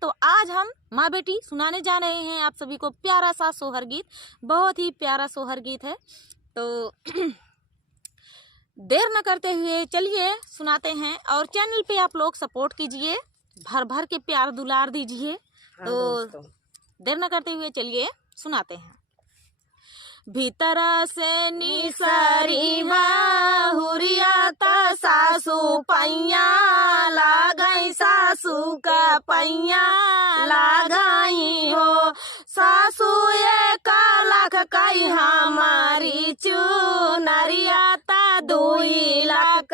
तो आज हम माँ बेटी सुनाने जा रहे हैं आप सभी को प्यारा सा सोहर गीत। बहुत ही प्यारा सोहर गीत है, तो देर न करते हुए चलिए सुनाते हैं। और चैनल पे आप लोग सपोर्ट कीजिए, भर भर के प्यार दुलार दीजिए। तो देर न करते हुए चलिए सुनाते हैं। भीतर से निसरी हुरियाता सासू पैया लागई, सासू का पैया लगाई हो। सासू एक लाख कई हमारी चुनरियाता 2 लाख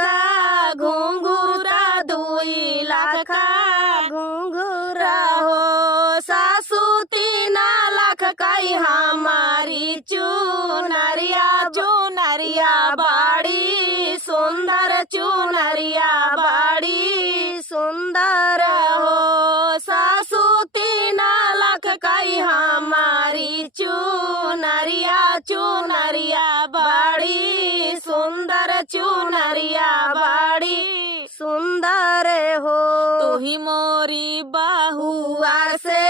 घुंघुरा 2 लाख घुंघुरा हो। सासू 3 लाख कई हमारी चुनरिया, चुनरिया बाड़ी सुंदर, चुनरिया बाड़ी सुंदर हो। सासू 3 लाख कई हमारी चुनरिया, चुनरिया बाड़ी सुंदर, चुनरिया बाड़ी सुंदर हो। तू ही मोरी बहुआ से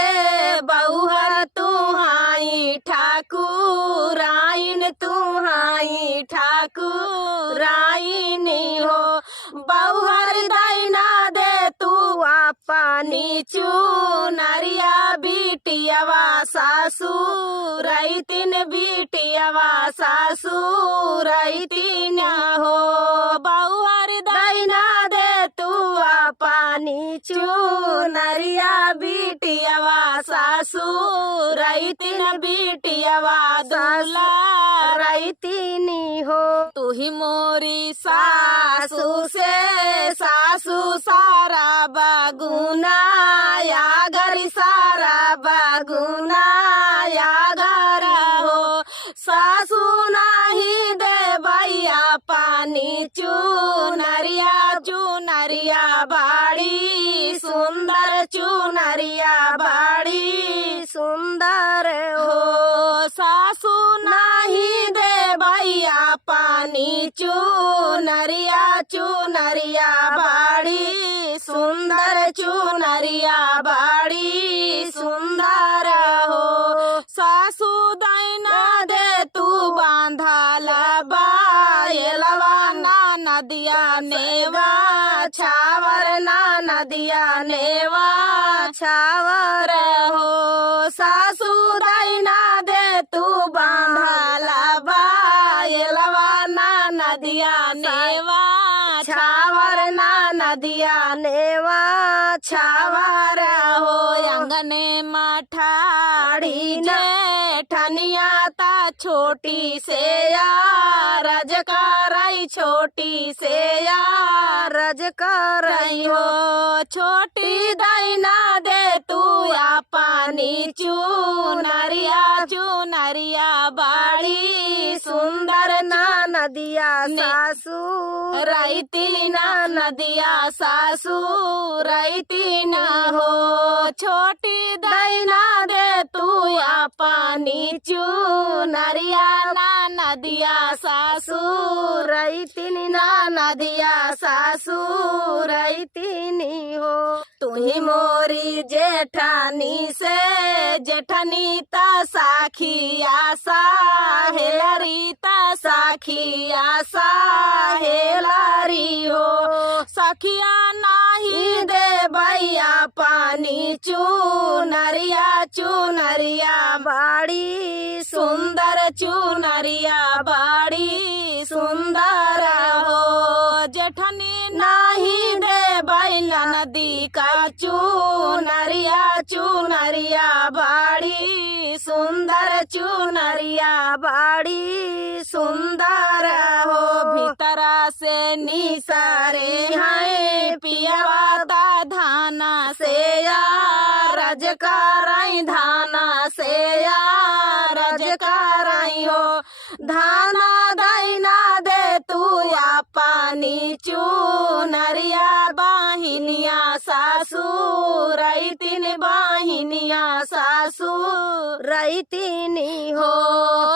बहुहर तुहाई ठाकुराइन, तुहाई ठाकुराइनी हो। बहुहर दैना दे तू पानी चुनरिया, बिटियावा सासू रैतिन, बिटियावा सासू रैतिन हो। बहुहर दैना दे तू पानी चुनरिया, बिटियावा सासू रैतिन, बिटियावा दूला रैतिनी हो। तू ही मोरी सासू से सासू सारा बागुना या गरी, सारा बागुना या गरी हो। सासू नहीं दे भैया पानी चुनरिया, चुनरिया बाड़ी सुंदर, चुनरिया बाड़ी सुंदर हो। सासू नहीं दे भैया पानी चुनरिया, चुनरिया बाड़ी सुंदर, चुनरिया बाड़ी सुंदर हो। सासू दैना दे तू बांधाला बायलवा, ना नदिया नेवा छावर, ना नदिया नेवा छावर हो। सासू दैना दे तू बांधाला बायलवा, ना नदिया नेवा छावर, ना नदिया नेवा छावर हो। अंगने मठाड़ी जेठनिया ता छोटी से या रजकारई, छोटी से या रजकारई हो। छोटी दैना दे तू पानी चुनरिया, चुनरिया बाड़ी सुंदर, ना नदिया सासू रैतिन, ना नदिया सासू रैतिन हो। छोटी दैना दे तू पानी चुनरिया, ना नदिया सासू रैतिन, ना नदिया सासू रैतिनी हो। तू ही मोरी जेठानी से जेठनी ता साखिया साहेलरी, ता साखिया साहेलरी हो। सखिया नाही दे भैया पानी चुनरिया, चुनरिया बाड़ी सुंदर, चुनरिया बाड़ी सुंदर हो। जेठनी नाही दे बैला नदी का चुनरिया, चुनरिया बाड़ी सुंदर, चुनरिया बाड़ी सुंदर हो। भीतर से निसरे हैं पियवाता धाना से या रजकारई, धाना से या रजकारई हो। धाना दैना दे तू पानी चुनरिया, बाहिनिया सासू रैतिन, बाहिनिया सासू रैतिनी हो।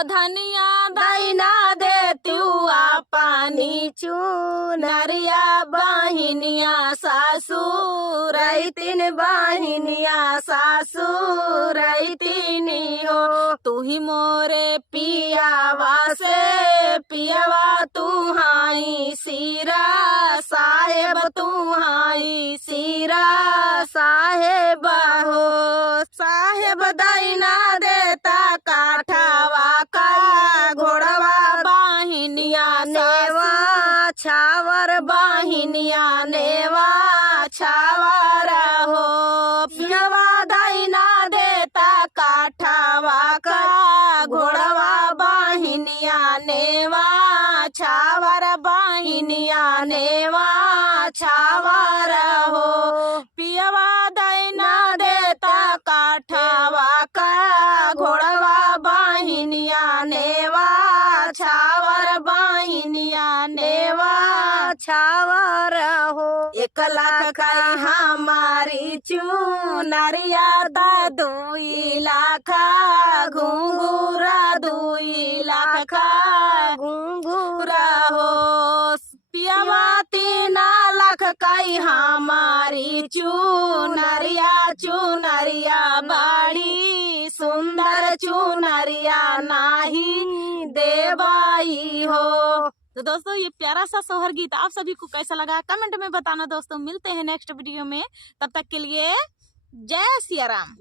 धनिया दैना दे तुआ पानी चुनरिया बहिनिया सासुर रैतिन बहिनिया सासुर रैतिनी हो। तू ही मोरे पियावा से पियावा तुहाई सिरा साहेब तुहाई सिरा साहेब हो। साहेब दैना देता काठावा का घोड़वा बाहिनिया नेवा छावर बाहिनिया नेवा छावर हो। पियावा दैना देता काठावा का घोड़वा बाहिनिया नेवा छावर बाहिनिया नेवा छावर हो। पियावा दैना देता काठावा का घोड़वा बाहिनिया नेवा छावर बाहिनिया नेवा छावर हो। 1 लाख का हमारी चुनरिया दा 2 लाख घुंघूरा 2 लाख घुंघूरा हो। पियावा 3 लाख कई हमारी चुनरिया चुनरिया बड़ी सुंदर चुनरिया नाही देवाई हो। तो दोस्तों ये प्यारा सा सोहर गीत आप सभी को कैसा लगा कमेंट में बताना दोस्तों। मिलते हैं नेक्स्ट वीडियो में, तब तक के लिए जय सिया राम।